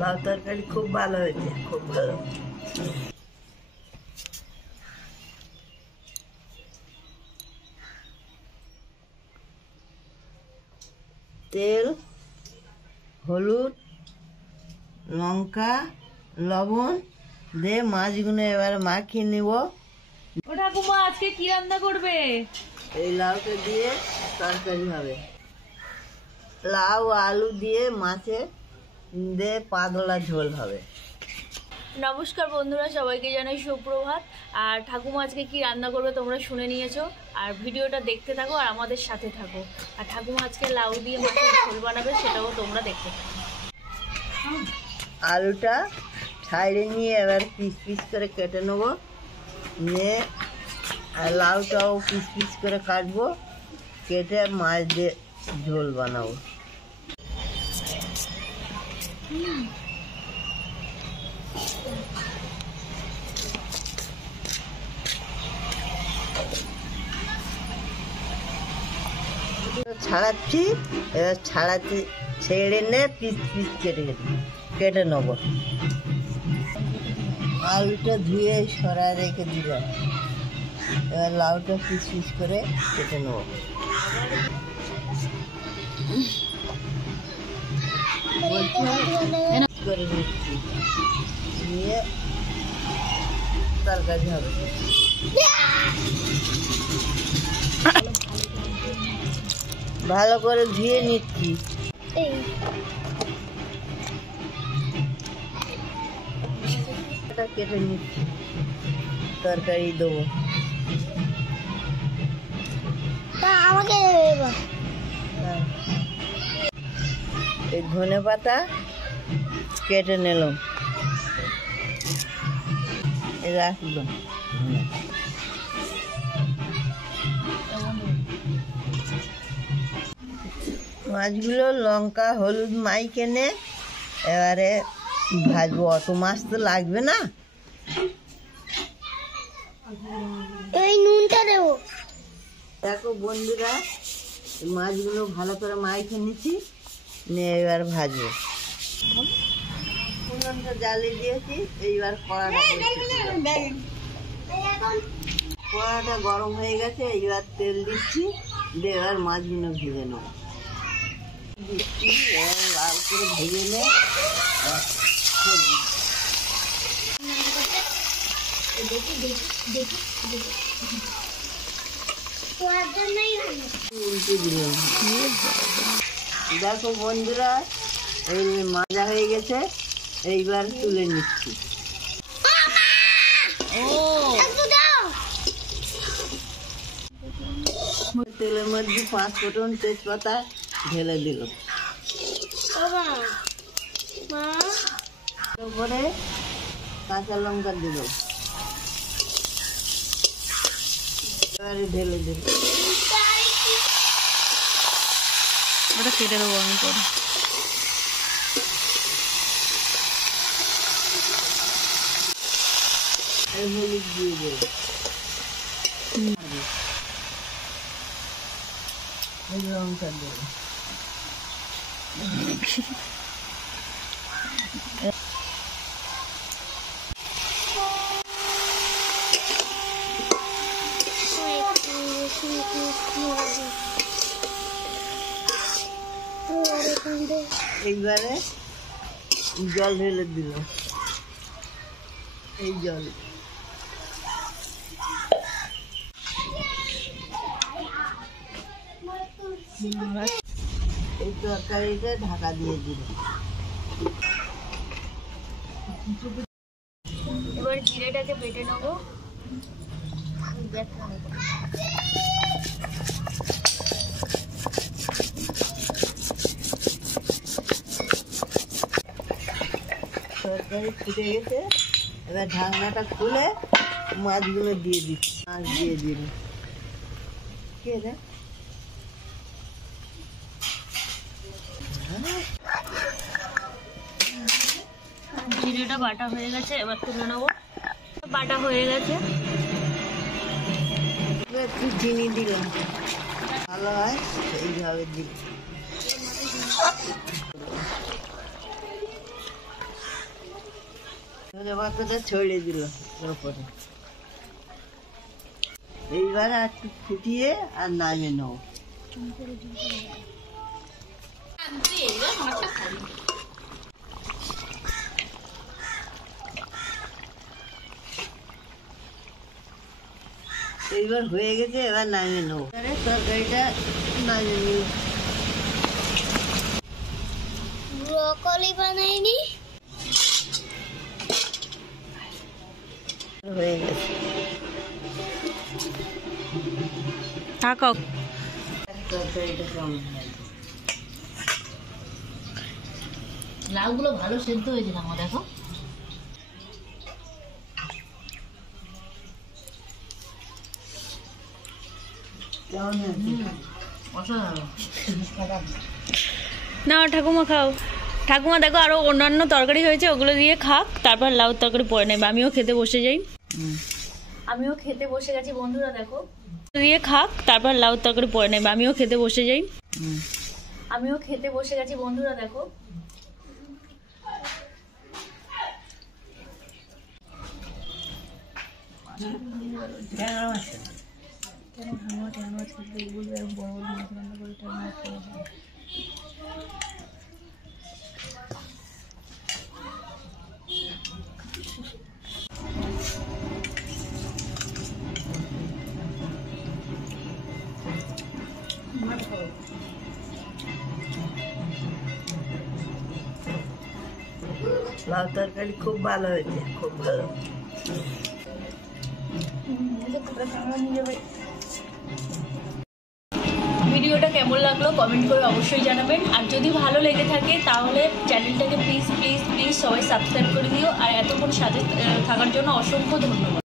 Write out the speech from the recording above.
লাউ তরকারি খুব ভালো হয়েছে, খুব ভালো। তেল, হলুদ, লঙ্কা, লবণ দিয়ে মাছগুলো এবারে মাখিয়ে নিব। ও ঠাকুমা আজকে কি রান্না করবে? এই লাউটা দিয়ে তরকারি হবে। লাউ আলু দিয়ে মাছে দিয়ে পাতলা ঝোল হবে। নমস্কার বন্ধুরা, সবাইকে জানাই সুপ্রভাত। আর ঠাকুমা আজকে কি রান্না করবে তোমরা শুনে নিয়েছো, আর ভিডিওটা দেখতে থাকো আর আমাদের সাথে থাকো। আর ঠাকুমা আজকে লাউ দিয়ে মাছের ঝোল বানাবে, সেটাও তোমরা দেখতে থাকো। আলুটা ছাইড়ে নিয়ে এবার পিস পিস করে কেটে নেবো, নিয়ে আর লাউটাও পিস পিস করে কাটবো, কেটে মাছ দিয়ে ঝোল বানাবো। ছাড়াচ্ছি, এবার ছাড়াচ্ছি, ছেড়ে নে পিস পিস কেটে নেবো। আলুটা ধুয়ে সরা রেখে দিলাম, এবার লাউটা পিস পিস করে কেটে নেবো। করে নিচ্ছি, নিয়ে তরকারি হবে। ভালো করে ধুয়ে নিচ্ছি, কেটে নিচ্ছি, তরকারি দেবো। আমাকে এই ধনে পাতা কেটে নিলাম, রাখলাম। মাছগুলো লঙ্কা হলুদ মাইকে নে এবারে ভাজবো। অত মাছ তো লাগবে না, এই নুনটা দেবো। দেখো বন্ধুরা, মাছগুলো ভালো করে মাইকে নিচ্ছি, নিয়ে এবার ভাজবো। উনুনটা জ্বালিয়ে দিয়েছি, এইবার কড়াটা গরম হয়ে গেছে, এইবার তেল দিচ্ছি, দিয়ে এবার মাছগুলো ভেজে নেবো। দিচ্ছি, লাল করে ভেজে নে। উল্টে দিলাম। দেখো বন্ধুরা, এই মাজা হয়ে গেছে, এইবার তুলে নিচ্ছি। তেলের মধ্যে 5 ফোঁটন তেজপাতা ঢেলে দিল, তারপরে কাঁচা লঙ্কা দিল, এবারে ঢেলে দিল। ওটা কেটে দেবো আমি করে। হলুদ দিয়ে দেব, লঙ্কা দেব, এইবারে জল ঢেলে দিল, এই জল। এই তরকারিটা ঢাকা দিয়ে দিল। এবার জিরেটাকে বেটে নেবো। তরকারি ফুটে গেছে, এবার ঢাকনাটা খুলে মাছগুলো দিয়ে দিচ্ছি। মাছ দিয়ে দিল, কে রে? জিরেটা বাটা হয়ে গেছে, এবার তুলে নেবো। বাটা হয়ে গেছে, একটু চিনি দিলাম, ভালো হয় এইভাবে দিল। ধনে পাতাটা ছড়িয়ে দিল ওপরে। এইবার আর একটু ফুটিয়ে আর নামিয়ে নেব। এইবার হয়ে গেছে, এবার নামিয়ে নেব। তরকারিটা নামিয়ে নিই। ব্রকলি বানাইনি। হয়ে গেছে। থাকো। তরকারিটা কেমন হয়? লাউগুলো ভালো সেদ্ধ হয়েছে না আমার, দেখো। কেমন হয়েছে? না ঠাকুমা খাও। ঠাকুমা দেখো আরো অন্যান্য তরকারি হয়েছে, ওগুলো দিয়ে খাক, তারপর লাউ তরকারি পরে নেবে। আমিও খেতে বসে যাই। আমিও খেতে বসে গেছি বন্ধুরা, দেখো দিয়ে খাক, তারপর লাউ তরকারি পরে নেবে। আমিও খেতে বসে যাই। আমিও খেতে বসে গেছি বন্ধুরা, দেখো। লাউ তরকারি খুব ভালো হয়েছে, খুব ভালো। ভিডিওটা কেমন লাগলো কমেন্ট করে অবশ্যই জানাবেন। আর যদি ভালো লেগে থাকে তাহলে চ্যানেলটাকে প্লিজ প্লিজ প্লিজ সবাই সাবস্ক্রাইব করে দিও। আর এতক্ষণ সাথে থাকার জন্য অসংখ্য ধন্যবাদ।